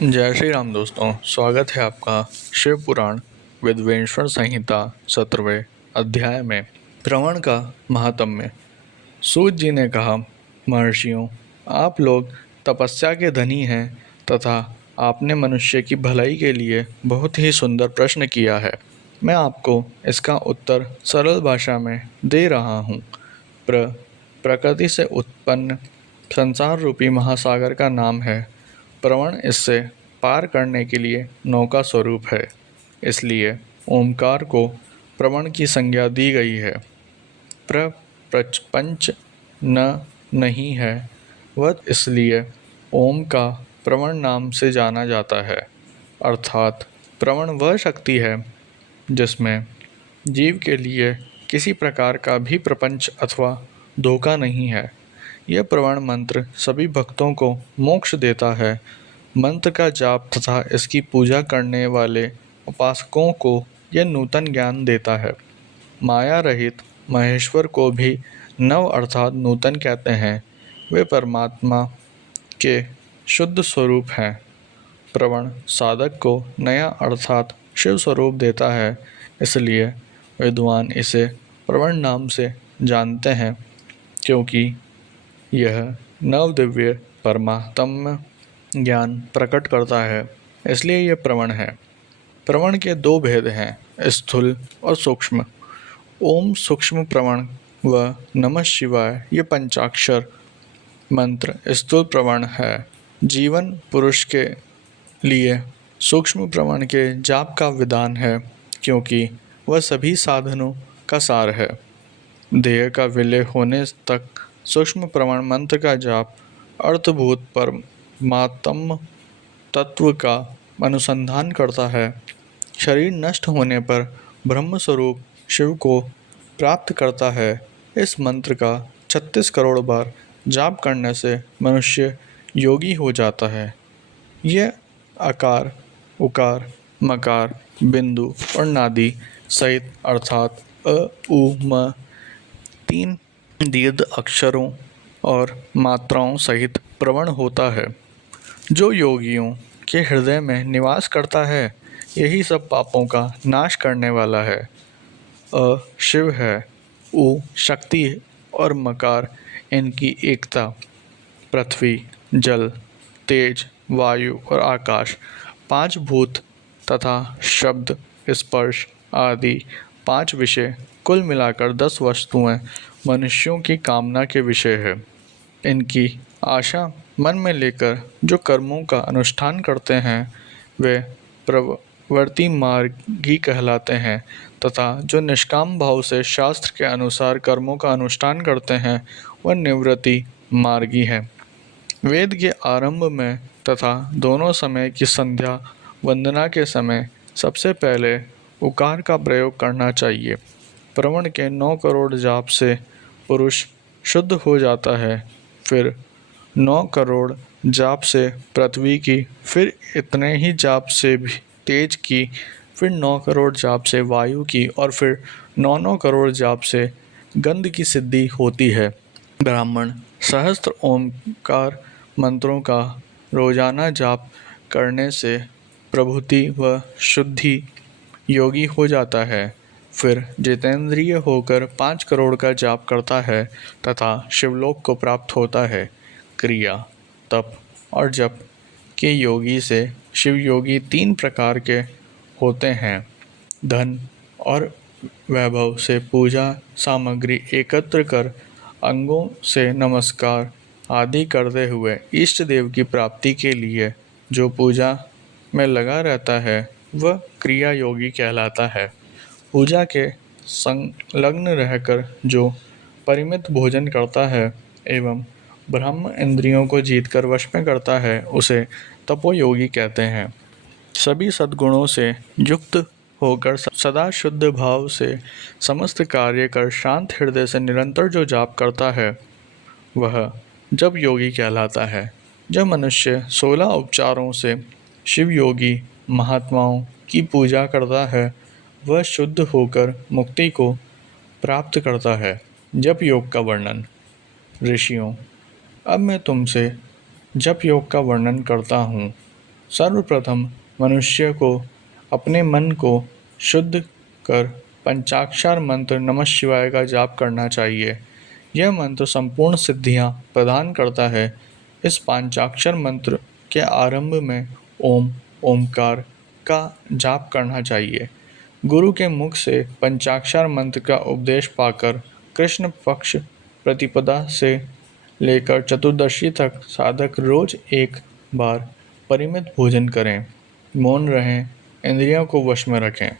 जय श्री राम दोस्तों, स्वागत है आपका शिव पुराण विद्वेश्वर संहिता 17वें अध्याय में श्रवण का महात्म्य। सूत जी ने कहा, महर्षियों, आप लोग तपस्या के धनी हैं तथा आपने मनुष्य की भलाई के लिए बहुत ही सुंदर प्रश्न किया है। मैं आपको इसका उत्तर सरल भाषा में दे रहा हूँ। प्रकृति से उत्पन्न संसार रूपी महासागर का नाम है प्रवण। इससे पार करने के लिए नौका स्वरूप है, इसलिए ओमकार को प्रवण की संज्ञा दी गई है। प्रपंच न नहीं है, वह इसलिए ओम का प्रवण नाम से जाना जाता है। अर्थात प्रवण वह शक्ति है जिसमें जीव के लिए किसी प्रकार का भी प्रपंच अथवा धोखा नहीं है। यह प्रवण मंत्र सभी भक्तों को मोक्ष देता है। मंत्र का जाप तथा इसकी पूजा करने वाले उपासकों को यह नूतन ज्ञान देता है। माया रहित महेश्वर को भी नव अर्थात नूतन कहते हैं। वे परमात्मा के शुद्ध स्वरूप हैं। प्रवण साधक को नया अर्थात शिव स्वरूप देता है, इसलिए विद्वान इसे प्रवण नाम से जानते हैं, क्योंकि यह नव दिव्य परमात्म ज्ञान प्रकट करता है, इसलिए यह प्रवण है। प्रवण के दो भेद हैं, स्थूल और सूक्ष्म। ओम सूक्ष्म प्रवण व नमः शिवाय ये पंचाक्षर मंत्र स्थूल प्रवण है। जीवन पुरुष के लिए सूक्ष्म प्रवण के जाप का विधान है, क्योंकि वह सभी साधनों का सार है। देह का विलय होने तक सूक्ष्म प्रवण मंत्र का जाप अर्थभूत परमात्म तत्व का अनुसंधान करता है। शरीर नष्ट होने पर ब्रह्म स्वरूप शिव को प्राप्त करता है। इस मंत्र का 36 करोड़ बार जाप करने से मनुष्य योगी हो जाता है। यह आकार, उकार, मकार, बिंदु और नादि सहित अर्थात अ, उ, म 3 दीर्घ अक्षरों और मात्राओं सहित प्रवण होता है, जो योगियों के हृदय में निवास करता है। यही सब पापों का नाश करने वाला है। शिव है, उ शक्ति और मकार इनकी एकता। पृथ्वी, जल, तेज, वायु और आकाश 5 भूत तथा शब्द, स्पर्श आदि 5 विषय, कुल मिलाकर 10 वस्तुएं मनुष्यों की कामना के विषय है। इनकी आशा मन में लेकर जो कर्मों का अनुष्ठान करते हैं वे प्रवृत्ति मार्गी कहलाते हैं, तथा जो निष्काम भाव से शास्त्र के अनुसार कर्मों का अनुष्ठान करते हैं वह निवृत्ति मार्गी है। वेद के आरंभ में तथा दोनों समय की संध्या वंदना के समय सबसे पहले उकार का प्रयोग करना चाहिए। प्रवण के 9 करोड़ जाप से पुरुष शुद्ध हो जाता है, फिर 9 करोड़ जाप से पृथ्वी की, फिर इतने ही जाप से भी तेज की, फिर 9 करोड़ जाप से वायु की और फिर 9 करोड़ जाप से गंध की सिद्धि होती है। ब्राह्मण सहस्त्र ओमकार मंत्रों का रोजाना जाप करने से प्रभुति व शुद्धि योगी हो जाता है। फिर जितेंद्रिय होकर 5 करोड़ का जाप करता है तथा शिवलोक को प्राप्त होता है। क्रिया, तप और जप के योगी से शिव योगी 3 प्रकार के होते हैं। धन और वैभव से पूजा सामग्री एकत्र कर अंगों से नमस्कार आदि करते हुए इष्ट देव की प्राप्ति के लिए जो पूजा में लगा रहता है वह क्रिया योगी कहलाता है। पूजा के संलग्न रहकर जो परिमित भोजन करता है एवं ब्रह्म इंद्रियों को जीतकर वश में करता है उसे तपोयोगी कहते हैं। सभी सद्गुणों से युक्त होकर सदा शुद्ध भाव से समस्त कार्य कर शांत हृदय से निरंतर जो जाप करता है वह जप योगी कहलाता है। जब मनुष्य 16 उपचारों से शिव योगी महात्माओं की पूजा करता है वह शुद्ध होकर मुक्ति को प्राप्त करता है। जप योग का वर्णन। ऋषियों, अब मैं तुमसे जप योग का वर्णन करता हूँ। सर्वप्रथम मनुष्य को अपने मन को शुद्ध कर पंचाक्षर मंत्र नमः शिवाय का जाप करना चाहिए। यह मंत्र संपूर्ण सिद्धियां प्रदान करता है। इस पंचाक्षर मंत्र के आरंभ में ओम ओमकार का जाप करना चाहिए। गुरु के मुख से पंचाक्षर मंत्र का उपदेश पाकर कृष्ण पक्ष प्रतिपदा से लेकर चतुर्दशी तक साधक रोज एक बार परिमित भोजन करें, मौन रहें, इंद्रियों को वश में रखें,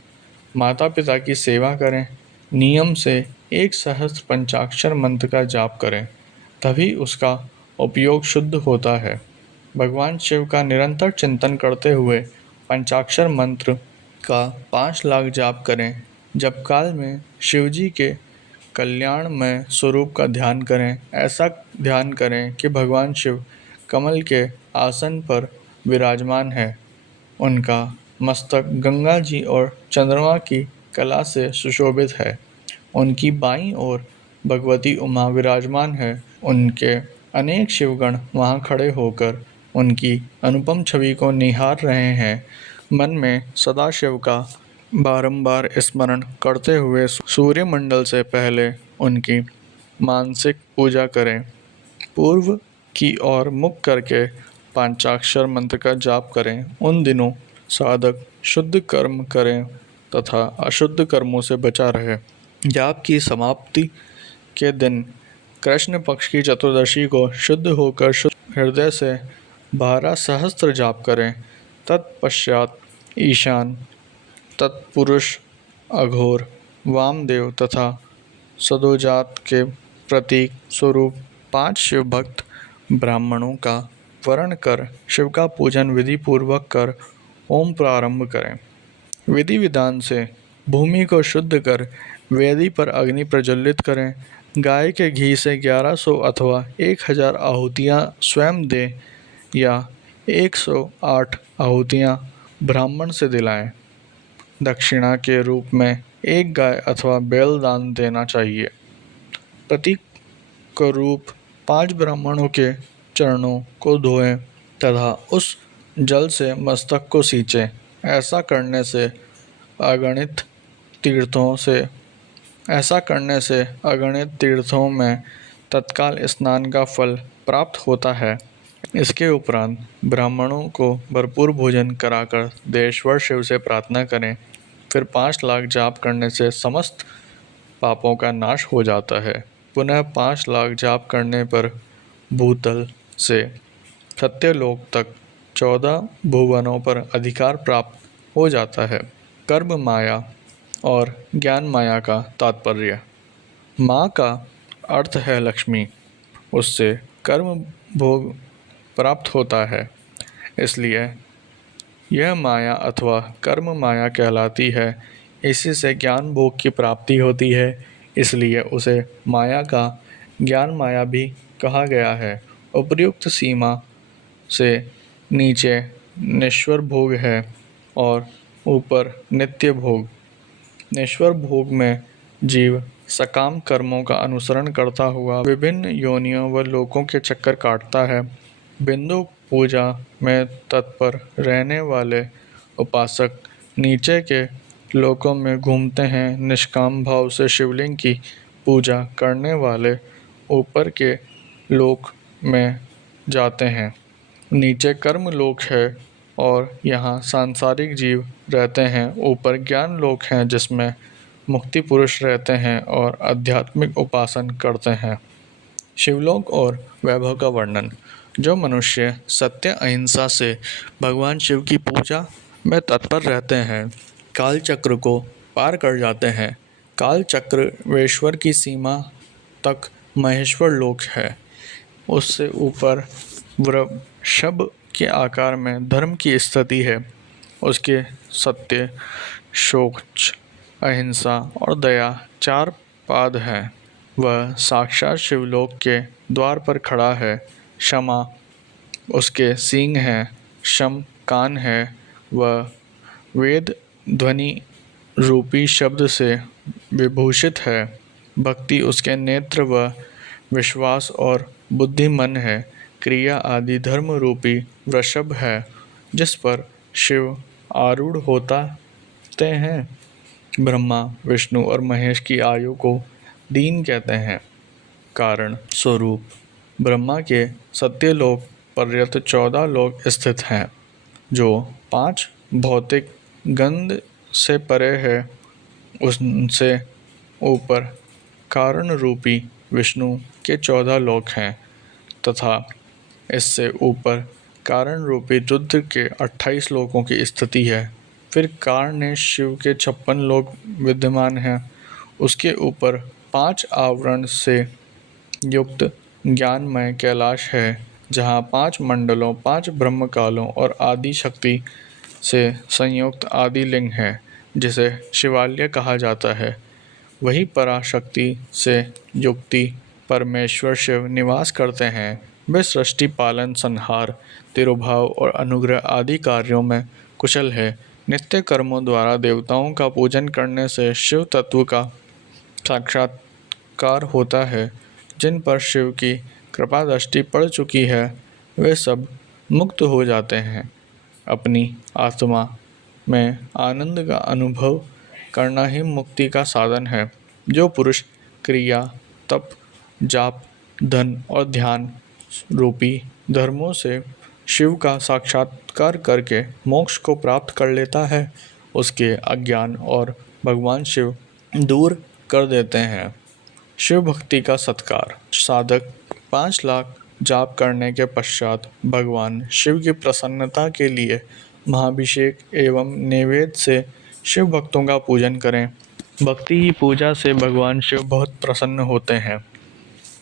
माता पिता की सेवा करें, नियम से एक सहस्त्र पंचाक्षर मंत्र का जाप करें, तभी उसका उपयोग शुद्ध होता है। भगवान शिव का निरंतर चिंतन करते हुए पंचाक्षर मंत्र का 5 लाख जाप करें। जप काल में शिवजी के कल्याणमय स्वरूप का ध्यान करें। ऐसा ध्यान करें कि भगवान शिव कमल के आसन पर विराजमान है। उनका मस्तक गंगा जी और चंद्रमा की कला से सुशोभित है। उनकी बाईं ओर भगवती उमा विराजमान है। उनके अनेक शिवगण वहां खड़े होकर उनकी अनुपम छवि को निहार रहे हैं। मन में सदाशिव का बारंबार स्मरण करते हुए सूर्यमंडल से पहले उनकी मानसिक पूजा करें। पूर्व की ओर मुख करके पंचाक्षर मंत्र का जाप करें। उन दिनों साधक शुद्ध कर्म करें तथा अशुद्ध कर्मों से बचा रहे। जाप की समाप्ति के दिन कृष्ण पक्ष की चतुर्दशी को शुद्ध होकर शुद्ध हृदय से 12 सहस्त्र जाप करें। तत्पश्चात ईशान, तत्पुरुष, अघोर, वामदेव तथा सदोजात के प्रतीक स्वरूप 5 शिव भक्त ब्राह्मणों का वर्ण कर शिव का पूजन विधि पूर्वक कर ओम प्रारंभ करें। विधि विधान से भूमि को शुद्ध कर वेदी पर अग्नि प्रज्वलित करें। गाय के घी से 1100 अथवा 1000 आहुतियाँ स्वयं दें या 108 आहुतियाँ ब्राह्मण से दिलाएं। दक्षिणा के रूप में एक गाय अथवा बैल दान देना चाहिए। प्रतीक का रूप 5 ब्राह्मणों के चरणों को धोएं तथा उस जल से मस्तक को सींचें। ऐसा करने से अगणित तीर्थों में तत्काल स्नान का फल प्राप्त होता है। इसके उपरांत ब्राह्मणों को भरपूर भोजन कराकर देवेश्वर शिव से प्रार्थना करें। फिर 5 लाख जाप करने से समस्त पापों का नाश हो जाता है। पुनः 5 लाख जाप करने पर भूतल से सत्यलोक तक 14 भुवनों पर अधिकार प्राप्त हो जाता है। कर्म माया और ज्ञान माया का तात्पर्य। माँ का अर्थ है लक्ष्मी। उससे कर्म भोग प्राप्त होता है, इसलिए यह माया अथवा कर्म माया कहलाती है। इसी से ज्ञान भोग की प्राप्ति होती है, इसलिए उसे माया का ज्ञान माया भी कहा गया है। उपर्युक्त सीमा से नीचे नश्वर भोग है और ऊपर नित्य भोग। नश्वर भोग में जीव सकाम कर्मों का अनुसरण करता हुआ विभिन्न योनियों व लोकों के चक्कर काटता है। बिंदु पूजा में तत्पर रहने वाले उपासक नीचे के लोकों में घूमते हैं। निष्काम भाव से शिवलिंग की पूजा करने वाले ऊपर के लोक में जाते हैं। नीचे कर्म लोक है और यहाँ सांसारिक जीव रहते हैं। ऊपर ज्ञान लोक हैं जिसमें मुक्ति पुरुष रहते हैं और आध्यात्मिक उपासन करते हैं। शिवलोक और वैभव का वर्णन। जो मनुष्य सत्य अहिंसा से भगवान शिव की पूजा में तत्पर रहते हैं, काल चक्र को पार कर जाते हैं। काल चक्र वेश्वर की सीमा तक महेश्वर लोक है। उससे ऊपर वृषभ के आकार में धर्म की स्थिति है। उसके सत्य, शौच, अहिंसा और दया 4 पाद हैं। वह साक्षात शिवलोक के द्वार पर खड़ा है। क्षमा उसके सींग हैं, शम कान है। वह वेद ध्वनि रूपी शब्द से विभूषित है। भक्ति उसके नेत्र व विश्वास और बुद्धि मन है। क्रिया आदि धर्म रूपी वृषभ है। जिस पर शिव आरूढ़ होते हैं। ब्रह्मा, विष्णु और महेश की आयु को दीन कहते हैं। कारण स्वरूप ब्रह्मा के सत्यलोक पर्यंत 14 लोक स्थित हैं, जो 5 भौतिक गंध से परे है। उनसे ऊपर कारण रूपी विष्णु के 14 लोक हैं तथा इससे ऊपर कारण रूपी रुद्र के 28 लोकों की स्थिति है। फिर कारण शिव के 56 लोक विद्यमान हैं। उसके ऊपर 5 आवरण से युक्त ज्ञानमय कैलाश है, जहाँ 5 मंडलों, 5 ब्रह्मकालों और आदि शक्ति से संयुक्त आदि लिंग है, जिसे शिवालय कहा जाता है। वही पराशक्ति से युक्ति परमेश्वर शिव निवास करते हैं। वे सृष्टि, पालन, संहार, तिरोभाव और अनुग्रह आदि कार्यों में कुशल है। नित्य कर्मों द्वारा देवताओं का पूजन करने से शिव तत्व का साक्षात्कार होता है। जिन पर शिव की कृपा दृष्टि पड़ चुकी है, वे सब मुक्त हो जाते हैं। अपनी आत्मा में आनंद का अनुभव करना ही मुक्ति का साधन है। जो पुरुष क्रिया, तप, जाप, धन और ध्यान रूपी धर्मों से शिव का साक्षात्कार करके मोक्ष को प्राप्त कर लेता है, उसके अज्ञान और भगवान शिव दूर कर देते हैं। शिव भक्ति का सत्कार साधक 5 लाख जाप करने के पश्चात भगवान शिव की प्रसन्नता के लिए महाभिषेक एवं नैवेद्य से शिव भक्तों का पूजन करें। भक्ति ही पूजा से भगवान शिव बहुत प्रसन्न होते हैं।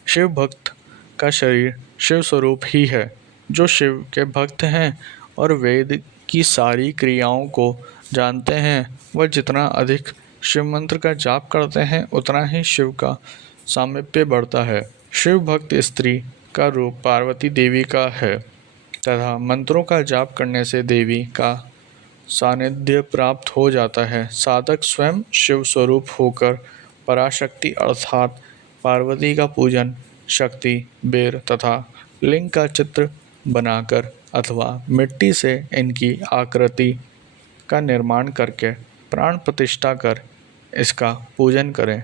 शिव भक्त का शरीर शिव स्वरूप ही है। जो शिव के भक्त हैं और वेद की सारी क्रियाओं को जानते हैं, वह जितना अधिक शिव मंत्र का जाप करते हैं, उतना ही शिव का सामीप्य बढ़ता है। शिव भक्त स्त्री का रूप पार्वती देवी का है तथा मंत्रों का जाप करने से देवी का सानिध्य प्राप्त हो जाता है। साधक स्वयं शिव स्वरूप होकर पराशक्ति अर्थात पार्वती का पूजन, शक्ति, बेर तथा लिंग का चित्र बनाकर अथवा मिट्टी से इनकी आकृति का निर्माण करके प्राण प्रतिष्ठा कर इसका पूजन करें।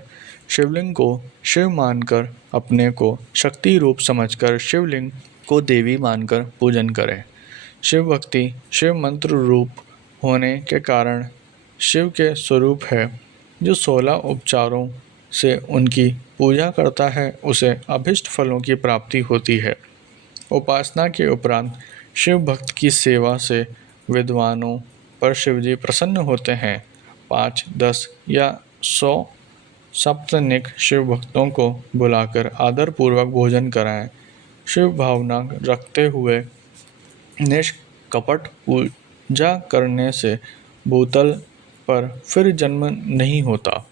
शिवलिंग को शिव मानकर अपने को शक्ति रूप समझकर शिवलिंग को देवी मानकर पूजन करें। शिव भक्ति शिव मंत्र रूप होने के कारण शिव के स्वरूप है। जो 16 उपचारों से उनकी पूजा करता है, उसे अभिष्ट फलों की प्राप्ति होती है। उपासना के उपरांत शिव भक्त की सेवा से विद्वानों पर शिवजी प्रसन्न होते हैं। 5, 10 या 100 सप्तनिक शिव भक्तों को बुलाकर आदर पूर्वक भोजन कराएं। शिव भावना रखते हुए निष्कपट पूजा करने से भूतल पर फिर जन्म नहीं होता।